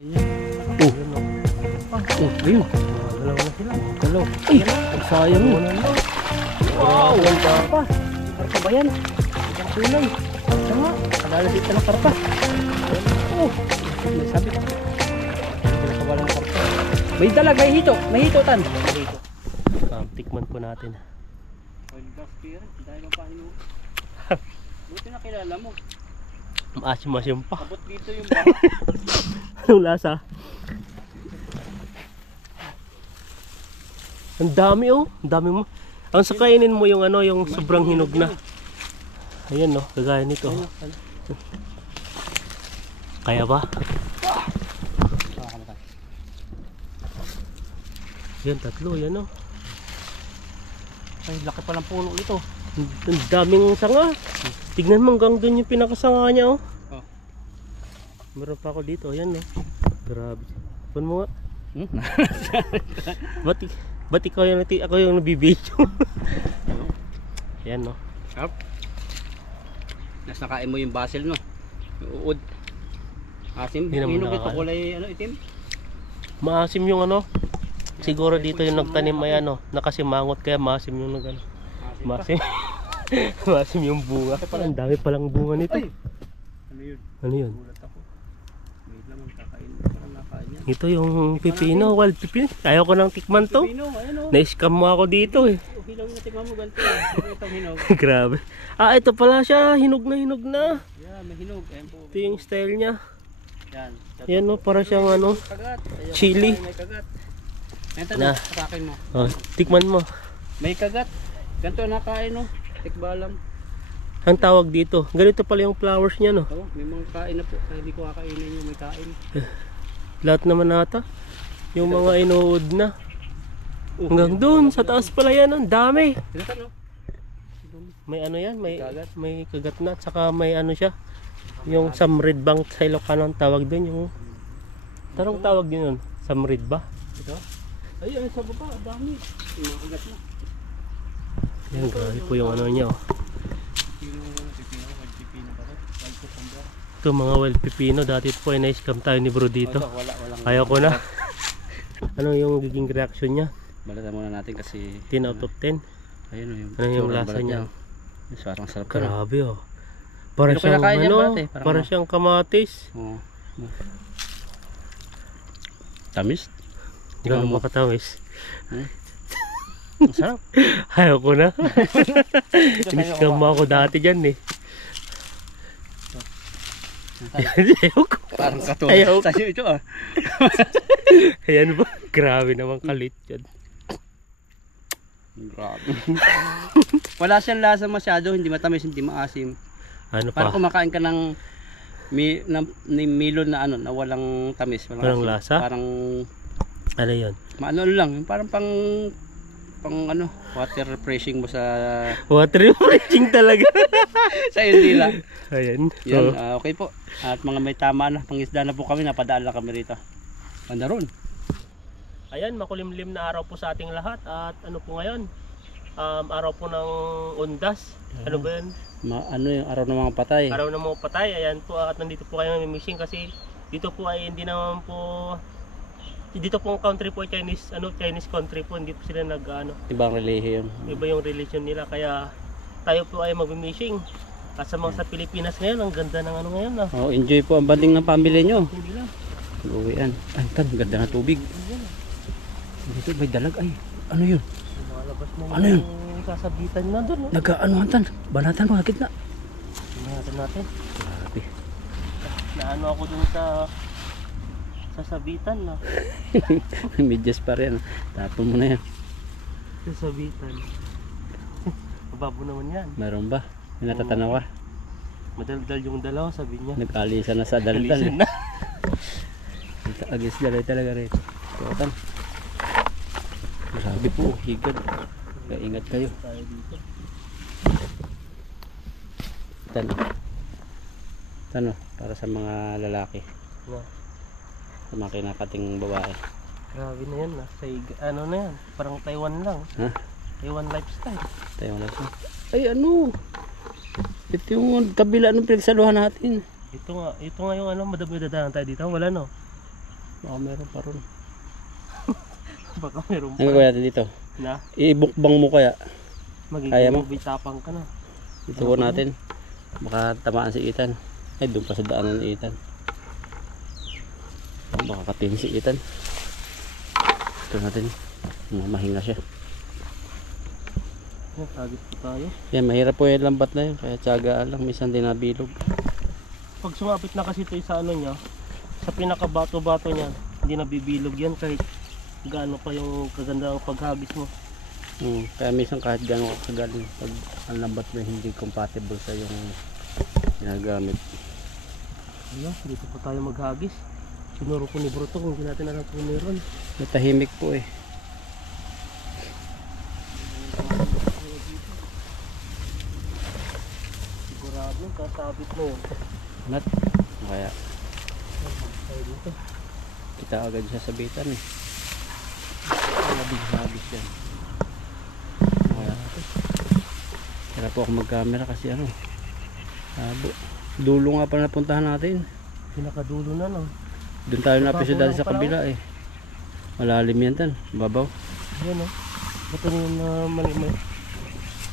Ayun. Dalawa na sila. Dalaw. Ay, sayang. Wow! Ganda pa. Karpa ba yan? Ang kulay. Tama. Nalalasip na ng karpa. Oh, may sabit. Pinakawalan ng karpa. May dalag, may hito. May hito, tan. Dito. Tikman po natin. Oil gas beer. Dahil ang pahino. Buti na kilala mo. Maasim-asim pa. Abot dito yung baha. Anong lasa? Ang dami oh. Ang dami mo. Ang sakainin mo yung ano, yung sobrang hinog na. Ayan no, kagaya nito. Kaya ba? Yan, tatlo. Yan oh. Ay, laki palang puno ito. Ang daming sanga. Tignan mo hanggang dun yung pinakasanga niya oh. Oh. Meron pa ako dito. Ayan no. Grabe. Pun mo nga. Ba't ikaw yung ako yung nabibidyo? Ayan no. Sharp. Nas nakain mo yung basil no. Yung uod. Asim. Hindi naman Hinog ito nakakain. kulay ano itim. Maasim yung ano. Siguro dito yung nagtanim ay ano, nakasimangot kaya maasim yung nag ano. Maasim. Maasim yung bunga. Ang dami palang bunga nito. Ay! Ano yun? Ano yun? Gulat ako. Wait lang, kakain. Parang nakain yan. Ito yung pipino, wild pipino. Ayaw ko nang tikman to. Pipino, ayun o. Na-scam mo ako dito eh. Hilaw yung natikman mo ganito. Itong hinog. Grabe. Ah, ito pala siya. Hinog na hinog na. Yan, may hinog. Ayan po. Ito yung style niya. Yan. Yan no, para siyang ano. Kagat. Ayun, Chili. May kagat. Ayan Na. tanong, patakin mo. Oh, tikman mo. May kagat. Ganito nakain no. Tikbalam. Ang tawag dito. Ganito pala yung flowers niya no. Oo, may mga kain na po. Kaya hindi ko kakainin yung may kain. Lahat naman nata. Yung mga inuod na. Hanggang doon sa taas pala yan. Ang dami. Ito tanong. May ano yan, may Kagat. may kagat na, tsaka may ano siya. Yung samrid bang sa Ilocano ang tawag doon, yung tarong tawag din yun, samrid ba? Ito? Ay, ay, sa baba, dami. Yung mga kagat na. Yan, grabe po yung ano niya. Oh. Pipino ba ito? Wild cucumber. Ito mga wild pipino, dati po ay na-scam tayo ni bro dito. Walang. Ayaw ko na. Ano yung giging reaction niya? Balatan muna natin kasi 10 out of 10. ayun o yung, Ano yung tsura ng lasa balat niya? Parang sarap ka. Grabe oh. Para Pero siyang kinakain yan, ano, balat eh, parang para ano. siyang kamatis. Oo. Tamis? Hindi ko mo. makatamis. Ang sarap. Ayaw ko na. In-scam mo ako dati dyan eh. Ayaw ko. Parang katulad. Ayaw. Sa'yo ito ah. Ayan ba? Grabe naman kalit yan. Grabe. Wala siyang lasa masyado, hindi matamis, hindi maasim. Ano Parang pa? kumakain ka ng melon na ano, na walang tamis, Walang asim. lasa? Parang Ano yun? ano lang, parang pang ano, water refreshing mo sa Water refreshing talaga. sa dila. Ayan. Yan, Oh. okay po. At mga may tama na, pangisda na po kami, napadaan lang kami rito. Banda ron. Ayan, makulimlim na araw po sa ating lahat. At ano po ngayon? Araw po ng undas. Ano ba yun? Ano yung araw ng mga patay? Araw ng mga patay. Ayan po, at nandito po kayo mamimishing kasi dito po ay hindi naman po, dito pong country po Chinese, Chinese country po, hindi po sila nag-ano, Ibang relihiyon. iba yung religion nila, kaya tayo po ay magmi-mishing. At sa mga sa Pilipinas ngayon, ang ganda ng ano ngayon ah. Oh, enjoy po ang banding ng pamilya nyo. Hindi lang. Uwian. Ay, ganda na tubig. Dito may dalag. Ay, ano yun? Lumalabas na Ano yun? yung sasabitan na doon. No? Nag-ano tan? Banatan mo, nakit na. Tingnan natin. Grabe. Naano ako dun sa sasabitan na. Medyas pa rin. Tapon mo na yan. Sasabitan. Mababo naman yan. Meron ba? May natatanaw ka? Madaldal yung dalawa, sabi niya. Nag-alisa na sa daldal. Alisan na. Agis dalay talaga rito. Tuotan. Grabe po, higad. Kaya ingat kayo. Tayo dito. Tano, para sa mga lalaki. No. Sa mga kinakating babae. Grabe na yan. Ano na yan? Parang Taiwan lang. Ha? Taiwan lifestyle. Tayo wala siya. Ay ano? Ito yung kabila ng pinagsaluhan natin. Ito nga yung ano, madami dadaan tayo dito. Wala no? Baka meron pa ron. Baka meron Ano gawin natin dito? na. Ibukbang mo kaya? Kaya mo? Magiging bitapang ka na. Dito ko natin. Baka tamaan si Ethan. Ay, doon pa sa daanan ni Ethan. Baka katiin si Ethan. Ito natin. Mahinga siya. Tagit po tayo. Yan, mahirap po yung lambat na yun. Kaya tiyagaan lang. Minsan din nabilog. Pag sumapit na kasi ito sa ano niya, sa pinakabato-bato niya, hindi nabibilog yan kahit gaano pa yung kaganda ng paghagis mo. Kaya minsan kahit gano'n kagaling, pag ang lambat mo hindi compatible sa yung ginagamit. Ayun, dito pa tayo maghagis. Sinuro ko ni Bruto kung hindi natin alam kung meron. Natahimik po eh. Sigurado, kasabit mo yun. Nat, kaya Tayo dito. kita agad siya sa bitan eh. Habis yan. Kaya kaya po ako mag-camera kasi ano, dulo nga pala napuntahan natin. Pinakadulo na no. Doon tayo napiso dati sa Mababaw lang kabila eh. Malalim yan tan, babaw. Ayan o. Ito na yung mali-mali.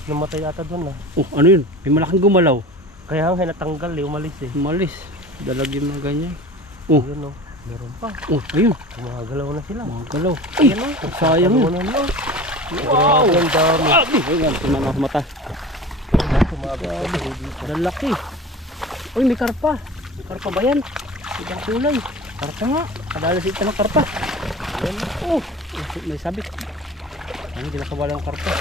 Namatay ata doon na. Oh, ano yun? May malaking gumalaw. Kaya nga natanggal eh, umalis eh. Umalis. Dalag yung mga ganyan. Oh, Ayun o. Meron pa. oh, ayun. Gumagalaw na sila. Mga galaw. Ay, sayang yun. Ano na? Wow! Ang dami. Ayun, tuman ako mata. Tumabot ka sa dito. Lalaki. Uy, may karpa. May karpa ba yan? Ibang kulay. Karpa nga. Kadala sa ito ng karpa. Ayan. Oh, may sabit. Ano, hindi nakawala ng karpa.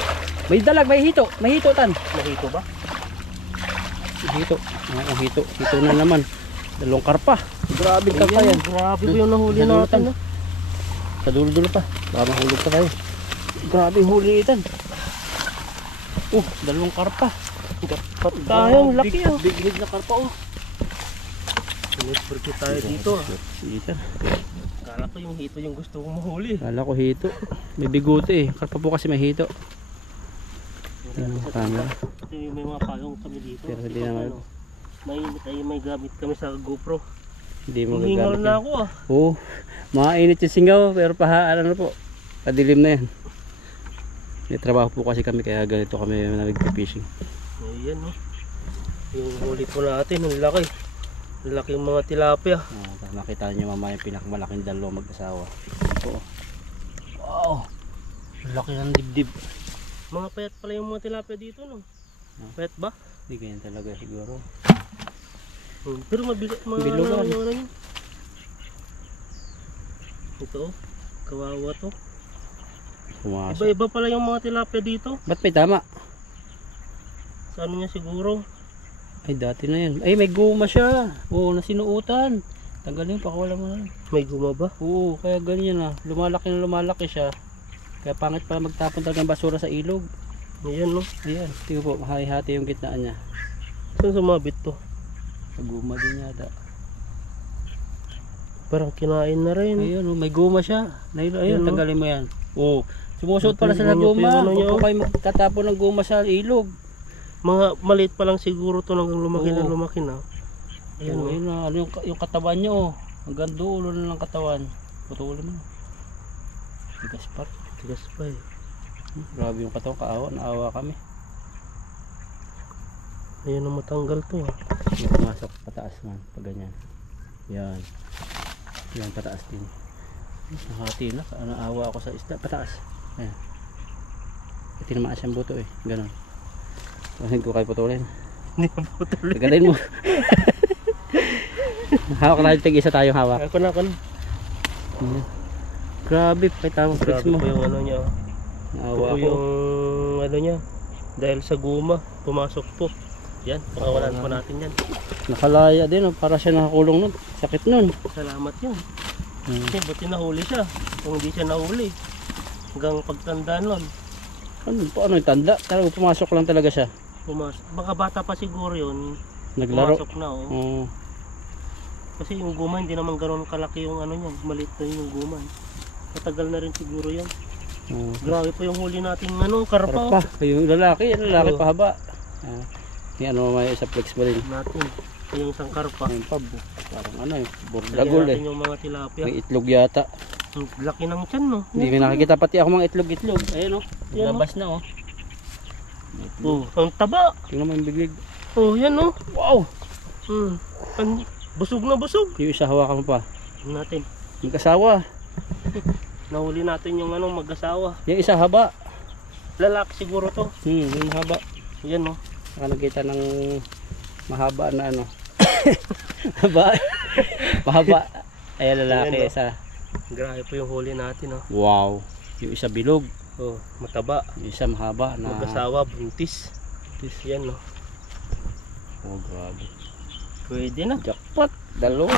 May dalag, may hito. May hito tan. Nahito ba? Hito. Ang hito. Hito na naman. Dalawang karpa. Grabe karpa yan. Grabe po yung nahuli Sa dulo, natin. Tan. No? Sa dulo-dulo pa. Baka mahulog pa tayo. Grabe yung huli itan. Oh, dalawang karpa. Karpat tayo, laki oh. Big head na karpa oh. Sinisperki tayo dito ah. Itan. Kala ko yung hito yung gusto kong mahuli. Kala ko hito. May bigote eh. Karpa po kasi may hito. Yan ang camera. Ito yung may mga palong kami dito. Pero hindi Pag naman. ano, may gamit kami sa GoPro. Hindi mo Hingal gagamit na yan. ako ah. Oo. Mainit yung singaw. Pero pahaan na po. Kadilim na yan. May trabaho po kasi kami. Kaya ganito kami nag-fishing. Ayan oh. Yung huli po natin, ang laki. Ang laki yung mga tilapia. Nakita niyo mamaya yung pinakamalaking dalawa mag-asawa. Ito. Wow. Laki ng dibdib. Mga payat pala yung mga tilapia dito no. Payat ba? Hindi ganyan talaga siguro. Pero mabigat mga Bilugan. ano yun. Ito oh. Kawawa to. Pumasok. Iba-iba pala yung mga tilapia dito. Ba't may tama? Sa ano niya siguro. Ay dati na yan. Ay may guma siya. Oo, nasinuutan. Tanggalin pa, wala mo na. May guma ba? Oo, kaya ganyan na. Lumalaki siya. Kaya pangit pala magtapon talaga ng basura sa ilog. Ayan no. Ayan, tingnan po, mahati yung gitnaan niya. Saan sumabit to? Sa guma din yata. Parang kinain na rin. Ayun, oh, may guma siya. Ayun, Ayun, no? tanggalin mo yan. Oo, sumusuot pala sa Tingnan niyo po guma. yung ano niya, Huwag po oh. kayo magtatapon ng guma sa ilog. Mga maliit pa lang siguro to hanggang lumaki na Oo. lumaki na. Ayan Ayun, oh. ayun na, ano yung katawan niya oh. Hanggang dulo na ng katawan. Putulin mo. Tigas pa. Tigas pa eh. Grabe yung katawan, kaawa, naawa kami. Ayan ang matanggal to ah. Yung pumasok pataas man, pag ganyan. Yan. Yan, pataas din. Nakahati na, naawa ako sa isda, pataas. Ayan. Tinamaan siyang buto eh, ganon. Kasi ko kayo putulin. Hindi na po tuloy. Tagalin mo. Hawak na tig isa tayong hawak. Ako na. Ayan. Grabe, pakita mo flex Grabe mo. pa yung ano niya. Naawa Ito ako. yung ano niya. Dahil sa guma, pumasok po. Yan, pakawalan po natin yan. Nakalaya din, oh, para siya nakakulong nun. Sakit nun. Salamat yun. Kasi buti nahuli siya. Kung hindi siya nahuli, hanggang pagtandaan nun, Ano yung tanda? Talaga pumasok lang talaga siya. pumasok. Baka bata pa siguro yun, Naglaro. pumasok na oh. Oo. Kasi yung guma, hindi naman ganoon kalaki yung ano niya. Maliit na yung guma. Matagal na rin siguro yan. Oo. Grabe po yung huli natin ano, karpa. Karpa. Yung lalaki Oo. pahaba. Yung ano may isa flex mo rin. Natin. Yung sangkarpa. Yung pab. Parang ano eh. Lagyan Bordagol eh. natin yung mga tilapia. May itlog yata. Ang laki ng tiyan, no? Hindi may nakikita pati ako mga itlog-itlog. Ayan o. Yan, Labas na o. Oh, ang taba. Tingnan mo yung biglig. Oh, yan, no? Wow! Busog na busog. Yung isa hawakan mo pa. Natin. Mag-asawa. Nahuli natin yung anong mag-asawa. Yung isa haba. Lalaki siguro to. Yung haba. Yan, no? Saka nakita ng mahaba na ano. Haba. Mahaba. Ayan lalaki Ayan, no? isa. Grabe po yung huli natin, no? Wow. Yung isa bilog. Oh, mataba. Yung isa mahaba na. Mag-asawa, buntis. Yan, no? Oh, grabe. Pwede na. Jackpot. Dalawa.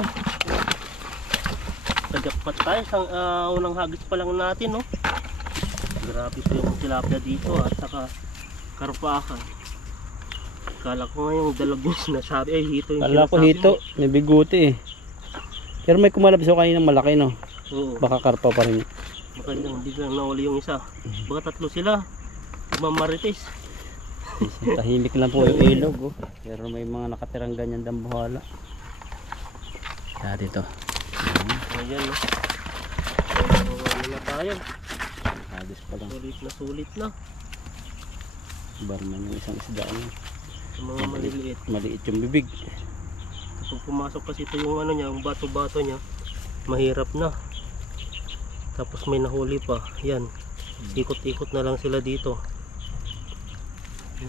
Nagjakpat tayo sa unang hagis pa lang natin, no? Grabe po yung tilapia dito at saka karpakan. Kala ko nga yung dalagos na sabi ay hito yung Kala ko sinasabi hito. May biguti eh. Pero may kumalabas ako kaninang malaki no. mo. Oo. Baka karpa pa rin. Baka lang biglang nawali yung isa. Baka tatlo sila. Mamarites. Tahimik lang po yung ilog oh. Pero may mga nakatirang ganyan dambuhala. Dito. Ayan, no? Ano na tayo? Agis pa lang. Sulit na. Barman yung isang isda niya. Yung mga maliliit. Maliit yung bibig. Kapag pumasok kasi ito yung ano niya, yung bato-bato niya, mahirap na. Tapos may nahuli pa. Yan. Ikot-ikot na lang sila dito.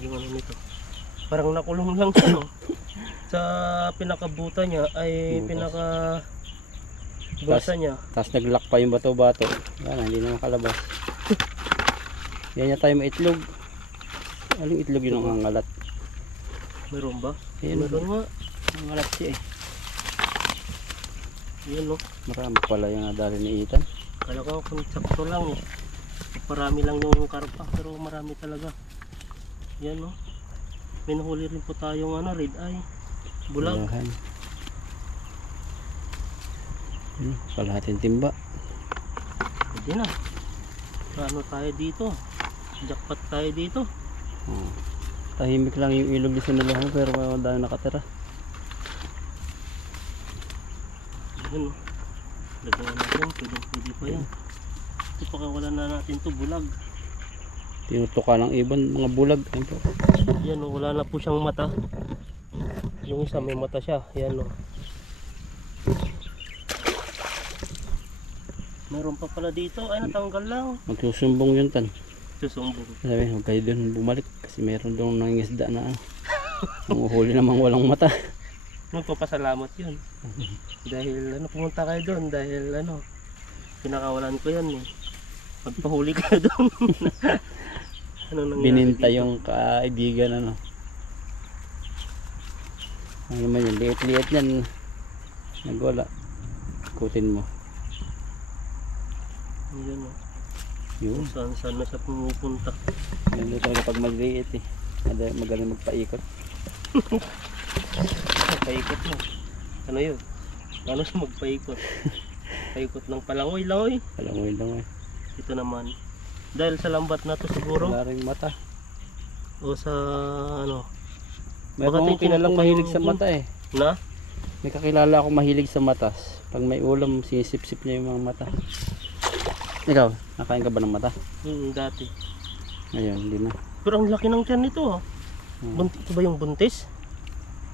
Yung ano nito. Parang nakulong lang siya, no? Sa pinakabuta niya ay pinaka bulsa niya. Tapos naglock pa yung bato-bato. Wala, hindi na makalabas. Yan niya tayo maitlog. Aling itlog yun ang angalat. Meron ba? Ayan, Meron nga. angalat siya eh. Yan, no? Marami pala yung nadali ni Ethan. Kala ko kung sakto lang eh. Marami lang yung karpa pero marami talaga. Yan, no? May nahuli rin po tayong ano, red eye. Bulag. Ayan. Kalahating timba. Pwede na. Ano tayo dito? Jackpot tayo dito. Oh. Tahimik lang yung ilog di sinulahan pero may dahil nakatira. Yan, no? Lagyan natin. Pwede pa yan. Ito pakawalan na natin to bulag. Tinutuka ng ibon, mga bulag. Ayan po. Yan, no? Wala na po siyang mata. Yung isa may mata siya. Yan, no? Meron pa pala dito. Ay, natanggal lang. Magsusumbong yun tan. Susumbong. Sabi, huwag kayo doon bumalik kasi meron doon nangingisda na nanguhuli namang walang mata. Magpapasalamat yun. Dahil ano, pumunta kayo doon. Dahil ano, pinakawalan ko yan eh. Magpahuli kayo doon. Ano nangyari Bininta dito? yung kaibigan ano. Ano naman yun, liit-liit yan. Nagwala. Ikutin mo. Yan, no? Yun. Kung saan na siya pumupunta. Yan doon talaga pag maliliit eh. Magaling magpaikot. Paikot mo. Ano yun? Paano siya magpaikot? Paikot ng palangoy-langoy. Alam mo yun lang eh. Ito naman. Dahil sa lambat na to siguro. Wala ring mata. O sa ano. Meron akong kilalang mahilig sa mata eh. Na? May kakilala akong mahilig sa matas. Pag may ulam, sinisip-sip niya yung mga mata. Ikaw, nakain ka ba ng mata? Dati. Ngayon, hindi na. Pero ang laki ng tiyan nito. Oh. Ito ba yung buntis?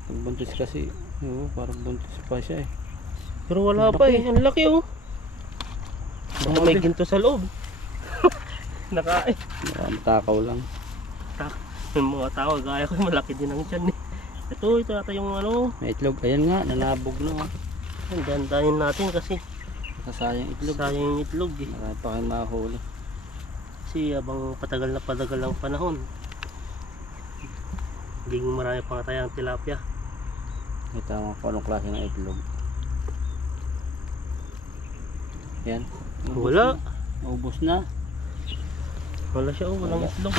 Pag buntis kasi, parang buntis pa siya eh. Pero wala Ang pa laki. eh. Ang laki oh. Baka may Grabe. ginto sa loob. Nakain. Takaw lang. Yung mga tao, gaya ko malaki din ang tiyan eh. Ito ata yung ano. May itlog. Ayan nga, nanabog na. Ang dandanin natin kasi Nasayang itlog. sayang yung itlog eh. Marami pa kayong makahuli. Kasi abang patagal ang panahon. Naging marami pa nga tayong tilapia. Kita mo kung anong klase ng itlog. Yan. Wala. Ubus na. Wala siya oh, walang Wala. itlog.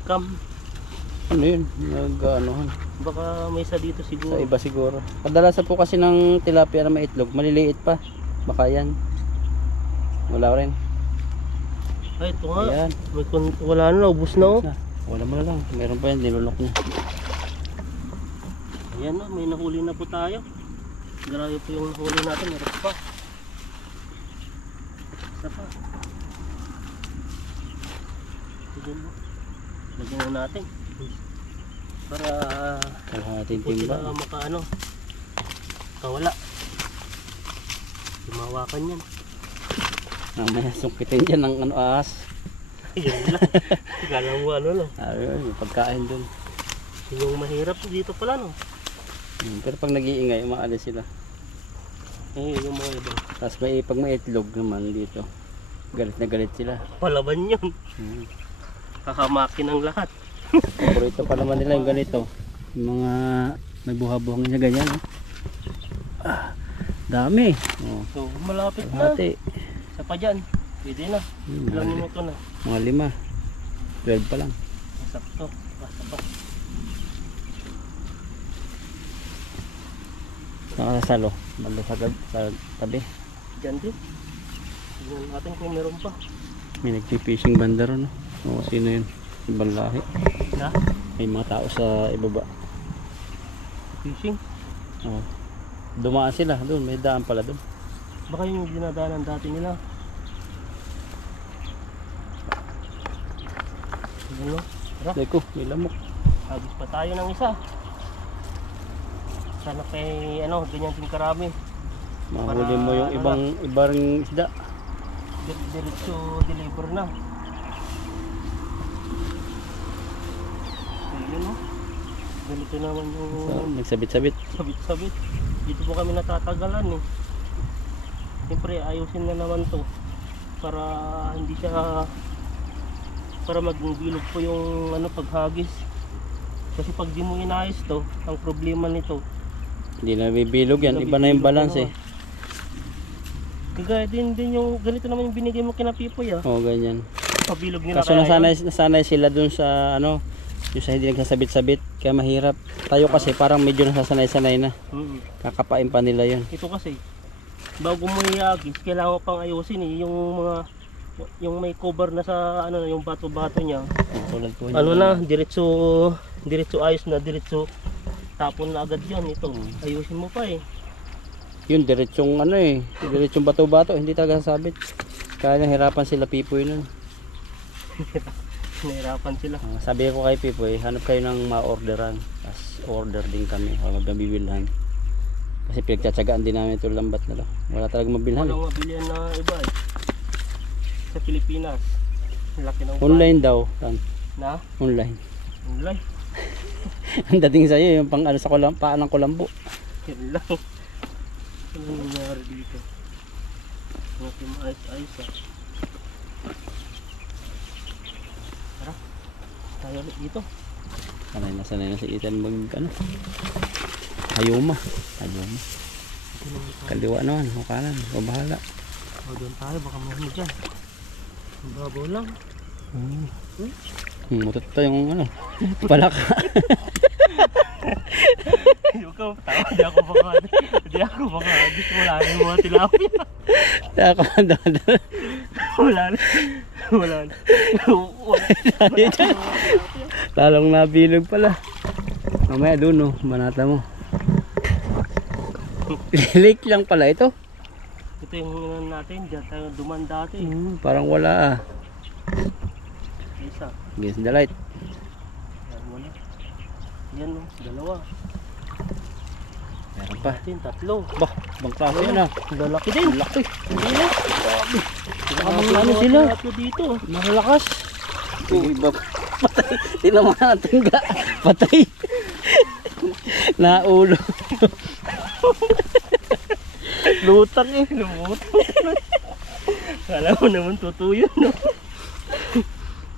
Scam. Ano yun? Nag-anohan. Baka may isa dito Sa siguro. iba siguro. Kadalasan po kasi ng tilapia na may itlog, maliliit pa. Baka yan. Wala rin. Ay, ito nga. Ayan. Wala na, ubos na oh. Wala mo na lang. Meron pa yan, nilunok niya. Ayan o, may nahuli na po tayo. Grabe po yung nahuli natin, meron pa. Isa pa. Tignan mo. Lagyan na natin. Para Kalahating po timba. sila makaano. Kawala. Tumawakan yan. Mamaya sungkitin dyan ng ano, ahas. Yan lang. Kala mo ano lang. Ayun, yung pagkain dun. Yung mahirap dito pala no. Pero pag nag-iingay, umaalis sila. Eh, yung mga iba. Tapos pag may itlog naman dito, galit na galit sila. Palaban yun. Hmm. Kakamakin ang lahat. Paborito pa naman nila yung ganito. Yung mga may buha-buhang na ganyan. Oh. Ah, dami. Oh, So, malapit na. hati. Isa pa dyan. Pwede na. Ilang minuto na. Mga 5. 12 pa lang. Sakto. Basta pa. Nakasasalo. Malo sa tabi. Dyan din. Tignan natin kung meron pa. May nagpipishing banda ron. No? O sino yun? Ibang lahi. Ha? May mga tao sa ibaba. Fishing? Oh. Dumaan sila doon. May daan pala doon. Baka yung dinadaanan dati nila. Tignan mo. Tara. Deko, may lamok. Agis pa tayo ng isa. Sana kay ano, ganyan din karami. Mahuli mo yung ibang isda. Diretso deliver na. Ayun o. Ganito naman So, yung nagsabit-sabit. sabit-sabit. Dito po kami natatagalan eh. Siyempre ayusin na naman to. Para hindi siya, para magbilog po yung ano, paghagis. Kasi pag di mo inayos to, ang problema nito, Hindi na bibilog yan. Iba na yung balance eh. kagaya din yung ganito naman yung binigay mo kina Pipoy ah. Oo, ganyan. Pabilog nila Kaso kaya nasanay sila dun sa ano, yung sa hindi nagsasabit-sabit. Kaya mahirap. Tayo kasi parang medyo nasasanay-sanay na. Kakapain pa nila yun. Ito kasi, bago mo iagis, kailangan mo pang ayusin eh, yung may cover na sa ano, yung bato-bato niya. Tulad po Ano na, diretso ayos na, diretso tapon na agad yan. Ito, ayusin mo pa eh. Yun, diretsong ano eh. Diretsong bato-bato. Hindi talaga sasabit. Kaya nahirapan sila Pipoy nun. Nahirapan sila. Sabi ko kay Pipoy, hanap kayo ng ma-orderan. Tapos order din kami. Huwag kang bibilhan. Kasi pinagtsatsagaan din namin ito lambat na to. Wala talagang mabilhan eh. Walang mabilihan na iba eh. Sa Pilipinas. Laki ng Online daw. Tan. na Online. online. Ang dating sa'yo yung pang ano sa paan ng kulambo. Yan lang. Ano nangyari dito? Natin maayos-ayos ah. Tara. Tayo ulit dito. Sanay na si Ethan mag ano. Hayuma. Kaliwa naman. O kanan. O bahala. O doon tayo. Baka mahuli dyan. Ang babaw lang. Mutot to yung ano. Palaka. Ikaw, tawa. Di ako baka. Wala na yung mga tilapia. Ako Wala na. Wala na. Lalong nabilog pala. Mamaya doon, banata mo. Lake lang pala ito. Ito yung ano natin. Diyan tayo duman dati. Parang wala ah. Isa. Against the light. Yan wala. Yan o. Dalawa. Meron pa. Atin, tatlo. Bah, bang klase yan ah. Lalaki din. Laki. Hindi na. Mga ano sila. Tatlo dito. Malalakas. Iba. Patay. Tinamaan natin ga. Patay. Naulo. Lutang eh. Lumutang. Kala mo naman totoo yun no.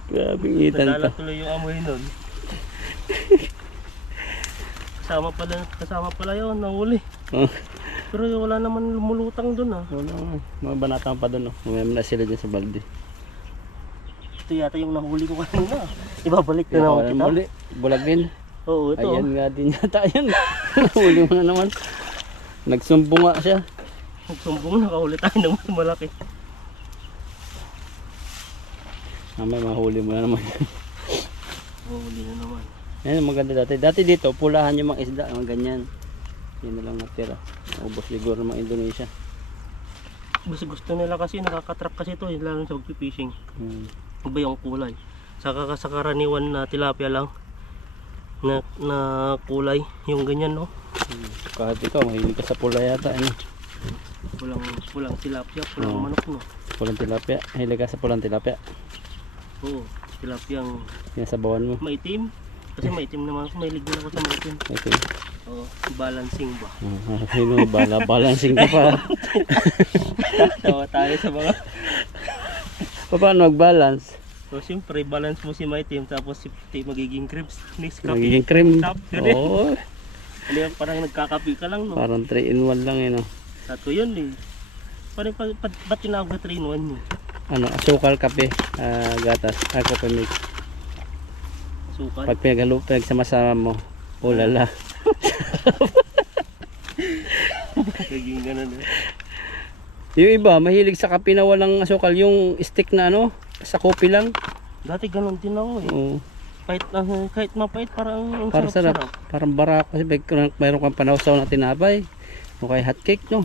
Grabe Ethan Nadala to. tuloy yung amoy nun. Kasama pala yun, nahuli. Oh. Pero wala naman lumulutang dun ah. Wala. Mga banatang pa doon. May na sila dyan sa balde. Ito yata yung nahuli ko kanina. Ibabalik na naman kita. Muli. Bulag din. Oo, ito. Ayan nga din yata yan. Nahuli mo na naman. Nagsumbong nga siya. Nagsumbong, nakahuli tayo ng mas malaki. May mahuli mo na naman. Mahuli na naman. Ayan ang maganda dati. Dati dito, pulahan yung mga isda, mga ganyan. Yan na lang natira. Ubos siguro ng mga Indonesia. Gusto nila kasi, nakakatrap kasi ito, lalo sa pag-fishing. Iba yung kulay. Sa karaniwan na tilapia lang na kulay, yung ganyan, no? Kahit ikaw, mahilig ka sa pula yata. Ano? Pulang tilapia, pulang manok, no? Pulang tilapia. Mahilig ka sa pulang tilapia. Oo, tilapiyang Yan sa bawan mo. maitim. Kasi maitim naman ako, mahilig din ako sa maitim. Okay. Oo, balancing ba? Sino balancing ka pa. Tawa tayo sa mga... Paano mag-balance? So, siyempre, balance mo si maitim, tapos si puti magiging cream. Magiging cream. Oo. Ano yan, parang nagkakapi ka lang, no? Parang 3 in 1 lang yun. Sato yun, eh. Ba't tinawag na 3 in 1 yun? Ano, asukal, kape, gatas, coffee mix. Sukal? Pag pinagsama-sama mo, ulala. Naging ganun, eh. Yung iba, mahilig sa kape na walang asukal, yung stick na ano, sa kopi lang. Dati ganun din ako, eh. Oo. Kahit mapait, parang ang Parang sarap. Parang barako kasi mayroon kang panawsaw na tinapay. O kaya hot cake, no?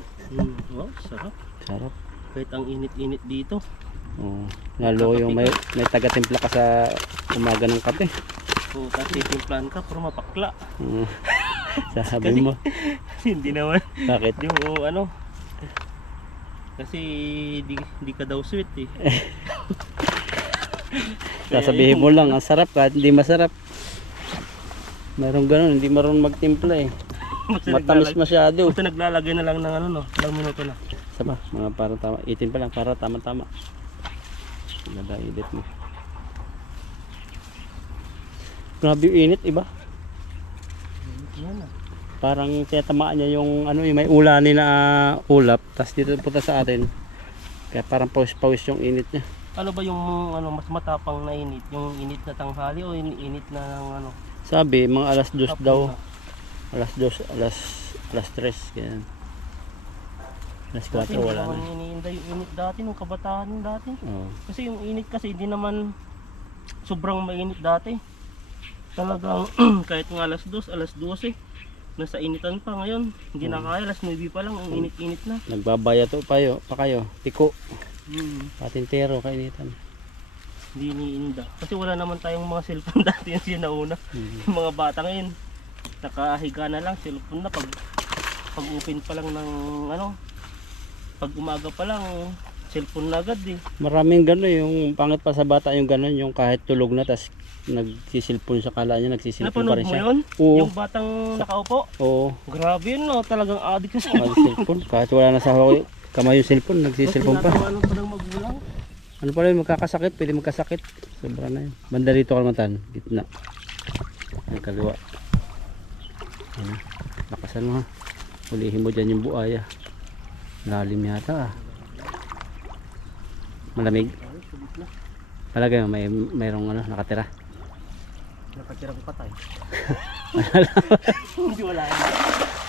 Wow, sarap. Sarap. Kahit ang init-init dito. Oo. Lalo yung may taga-timpla ka sa umaga ng kape. So, tapos titimplahan ka, pero mapakla. Oo. Sabi mo. Hindi naman. Bakit? Yung ano, kasi di ka daw sweet, eh. Sasabihin mo lang, ang sarap kahit hindi masarap. Mayroong ganun, hindi marunong magtimpla eh. Matamis masyado. Basta naglalagay na lang ng ano, no? Ilang minuto na. Saba, mga para tama, 18 pa lang, para tama-tama. Ganda edit mo. Grabe yung init, iba. Yan, ah. Parang tiyatamaan niya yung ano, yung may ulanin na ulap, tapos dito punta sa atin. Kaya parang pawis-pawis yung init niya. Ano ba yung ano, mas matapang na init? Yung init na tanghali o yung init na ng ano? Sabi, mga alas 2 hapon daw. na? Alas 2, alas 3, ganyan. Alas 4 Dati hindi wala naman na. iniinda yung init dati, nung kabataan dati. Oo. Kasi yung init kasi hindi naman sobrang mainit dati. Talagang kahit nga alas 2, alas 12, nasa initan pa ngayon. Hindi na kaya, alas 9 pa lang, ang init-init na. Nagbabaya to pa kayo. Tiko, patintero, kainitan. Hindi iniinda. Kasi wala naman tayong mga cellphone dati yung sinauna. Yung mga bata ngayon, nakahiga na lang, cellphone na. Pag open pa lang ng ano, pag umaga pa lang, cellphone na agad, eh. Maraming gano'n, yung pangit pa sa bata yung gano'n, yung kahit tulog na, tas nagsisilpon sa kala niya, nagsisilpon pa Napanood rin mo siya. yun? Oo. Yung batang nakaupo? Oo, Grabe yun, no? Talagang addict sa cellphone. nagsisilpon. Kahit wala na sa kamay yung cellphone, nagsisilpon pa. Ano pa ng magulang? Ano pala yung magkakasakit, pwede magkasakit. Sobra na yun. Banda rito, Kalmatan, gitna. Ay, kaliwa. Ano, lakasan mo ha. Ulihin mo dyan yung buaya. Lalim yata ah. Malamig. Palagay mo, mayroong ano, nakatira. Nakatirang patay. Hindi wala.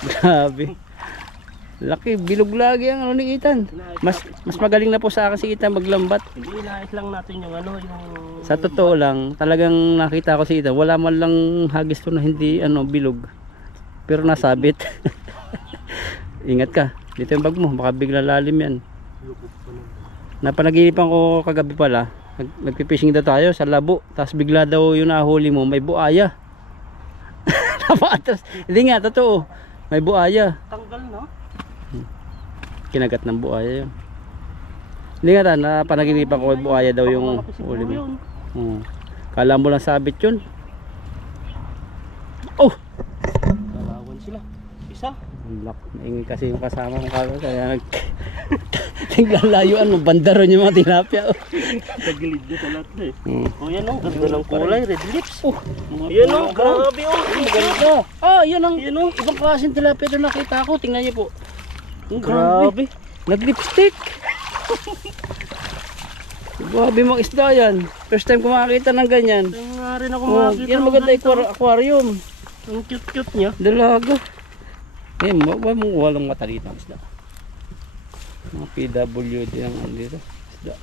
Grabe. Laki, bilog lagi ang ano ni Ethan. Mas magaling na po sa akin si Ethan maglambat. Hindi, inayos lang natin yung ano, yung... Sa totoo lang, talagang nakita ko si Ethan. Wala man lang hagis to na hindi ano, bilog. Pero nasabit. Ingat ka. Dito yung bag mo, baka bigla lalim yan. Napanaginipan ko kagabi pala. Nagpipishing daw tayo sa labo. Tapos bigla daw yung nahuli mo, may buaya. Napatras. Hindi nga, totoo. May buaya. Tanggal, no? Kinagat ng buaya yun. Hindi nga napanaginipan ko may buaya daw yung huli mo. Kala mo lang sabit yun. Oh! Kalawan sila. Isa. Naingin kasi yung kasama kong kala. Kaya naglalayuan mo. Bandaron yung mga tilapia. Tagilid na sa lahat na eh. Oh, yan o. Ganda ng kulay. Red lips. Yan o. Grabe o. Maganda. Ah, yan ang ibang klaseng tilapia na nakita ko. Tingnan niyo po. Grabe. Nag-lipstick. Grabe mga isda yan. First time ko makakita ng ganyan. Tingnan nga rin ako Oh, makakita. yan maganda aquarium. Ang cute-cute niya. Dalaga. Eh, walang mata dito ang isda. Mga PWD ang ano dito. Isda.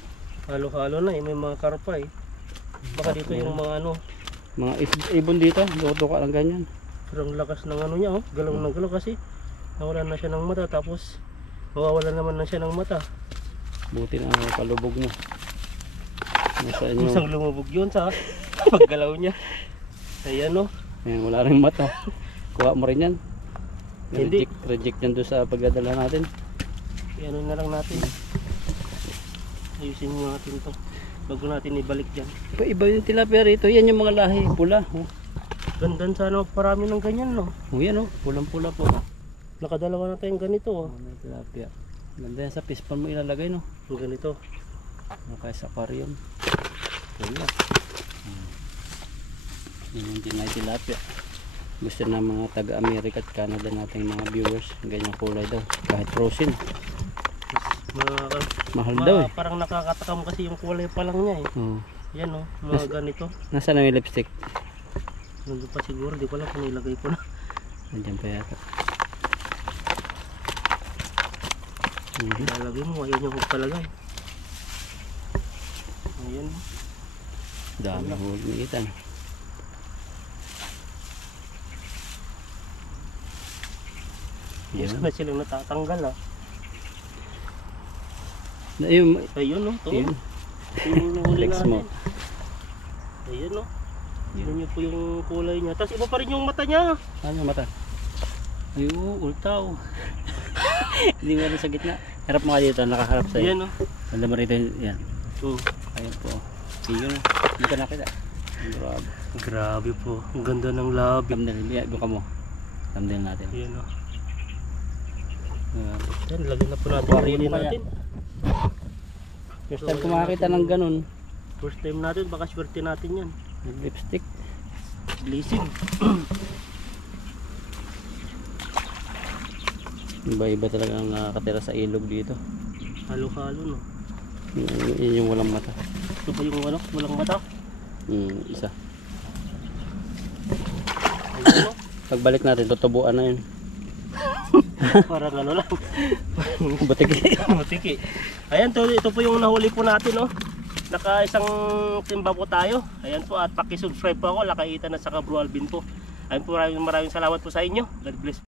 Halo-halo na eh. May mga karpa eh. Baka dito yung mga ano, Mga ibon dito, duka lang ganyan. Pero ang lakas ng ano niya, oh. Galaw na galaw kasi nawalan na siya ng mata, tapos mawawalan naman na siya ng mata. Buti na palubog mo. Nasa inyo. Isang lumubog yun sa paggalaw niya. Ayan, oh. Ayan, wala rin mata. Kuha mo rin yan. Hindi. Reject yan doon sa pagdadala natin. Ano na lang natin. Ayusin natin to bago natin ibalik dyan. Iba yung tilapia rito. Yan yung mga lahi. Pula. Oh. Gandan sana parami ng ganyan, no? Oh, yan oh. Pulang-pula po. Nakadalawa na tayong ganito, oh. May tilapia. Ganda yan sa fish pond mo ilalagay, no? Yung ganito. Kaya sa aquarium. Wala. Yan yung tinay tilapia. Gusto na mga taga-America at Canada nating mga viewers. Ganyang kulay daw. Kahit frozen. Mahal daw eh. Parang nakakatakam kasi yung kulay pa lang niya eh. Oh. Yan, oh. Mga ganito. Nasaan na yung lipstick? Nandun pa siguro. Di ko lang kung nilagay ko na. Nandiyan pa yata. Ilalagay mo. Ayan yung palagay. Ayan. Dami huli ng itan. Yes. Yan. Na silang natatanggal, ah. Ayun. Ayun, oh. Ito. Ayun. Yung huli Flex mo. natin. Ayan, oh. Yun yung po yung kulay niya. Tapos iba pa rin yung mata niya. Ano yung mata? Ay, ultaw. Hindi mo rin sa gitna. Harap mo ka dito, nakaharap sa'yo. Ayan, oh. Tanda mo rito, yan. Hmm. Ayun po. Iyo na. Hindi ka nakita. Grabe. Grabe po. Ang ganda ng labi. Thumbnail. Doon ka mo. Thumbnail natin. Ayan, oh. Grabe. Yan, lagyan na po natin Aquarium yung huli kaya. natin. First time ko makakita ng ganun. First time natin, baka swerte natin yan. Lipstick. Blazing. Iba-iba talaga ang nakakatira sa ilog dito. Halo-halo, no? Yun yung walang mata. Ito ba yung ano? Walang mata? Isa. Ayun, no? Pagbalik natin, tutubuan na yun. Parang ano lang. Butiki. Mutiki. Ayan, ito po yung nahuli po natin, no? Naka isang timba po tayo. Ayan po, at paki-subscribe po ako, Lakaitan at saka Bro Alvin po. Ayun po, maraming salamat po sa inyo. God bless.